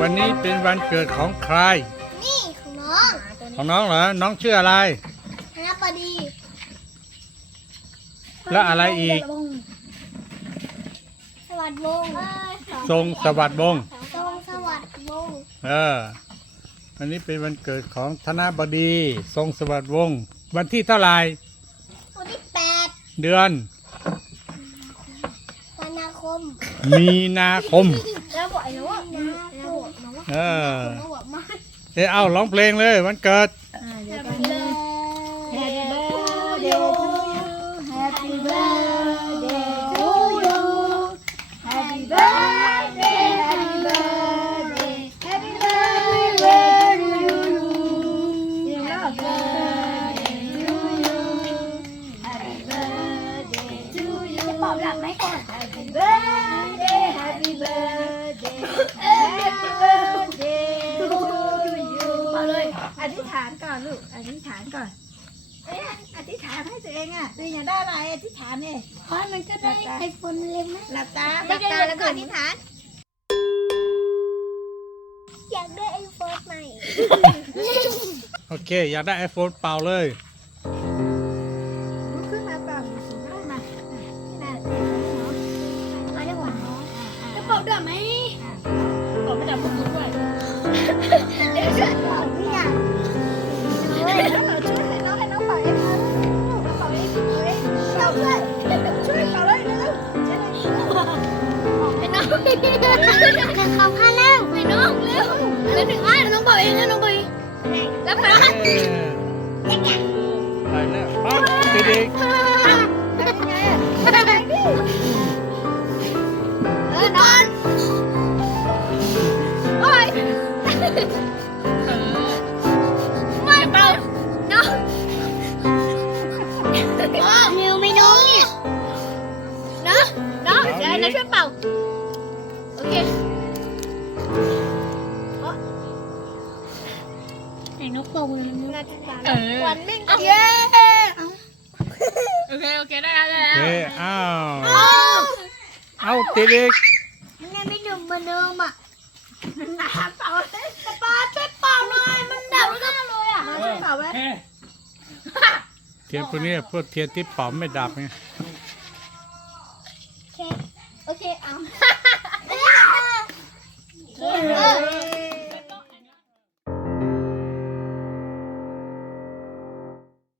นี้เป็นวันเกิดของใคร นี่ของน้องของน้องเหรอ น้องชื่ออะไร ธนปดีแล้วอะไรอีก สวัสดิ์วงศ์ทรงสวัสดิ์วงศ์ทรงสวัสดิ์วงศ์เออ วันนี้เป็นวันเกิดของธนบดี ทรงสวัสดิ์วงศ์วันที่เท่าไหร่วันที่แปดเดือน ธันวาคมมีนาคม แล้วบอกไอ้น้องว่าแล้วบอกน้องว่า เออ น้องบอกมา เอ้ยเอาร้องเพลงเลย วันเกิด Happy birthday to you Happy birthday Happy อนลูก อธิษฐานก่อน เอ๊ะอธิษฐานให้ตัวเองอะตัวเองอยากได้อะไรอธิษฐานเนี่ยเพราะมันจะได้ไอโฟนเล็กไหมหลับตาหลับตาแล้วก็อธิษฐาน อยากได้ไอโฟนใหม่ โอเค อยากได้ไอโฟนเป่าเลย ลุกขึ้นมาเปล่าอยู่สูงได้มาอะมาได้หวานจะเป่าด้วยไหมเป่าไม่ดับมือด้วย เดี๋ยวช่วยเป่าเนี่ย ให้น้องจะเขาข้าแล้วให้น้องเร็วแล้วหนึ่งอันน้องเป่าเองนะน้องเป่าเองแล้วไปเอ้ยไปแล้วเป้าติดอีกทำยังไงอะทำยังไงดิเออนอนโอ้ยไม่เป่าน้องมิวไม่น้องเนี่ยนะน้องเดี๋ยวนะช่วยเป่า เคไหนนกโตกเลยนะ เออ วันวิ่งเย้โอเค โอเค ได้แล้วได้อแล้เอ้าเอาติดอีกมันยังไม่ดุมเมืนเดิมอะมันหนาเปล่าเลยปาช่วเปล่าหน่ยมันดับแล้วก็เลยอะเปล่าไว้เฮ้ยเทียนพวกนี้พวกเทียนที่ป๋อมไม่ดับไงโอเค โอเค เอา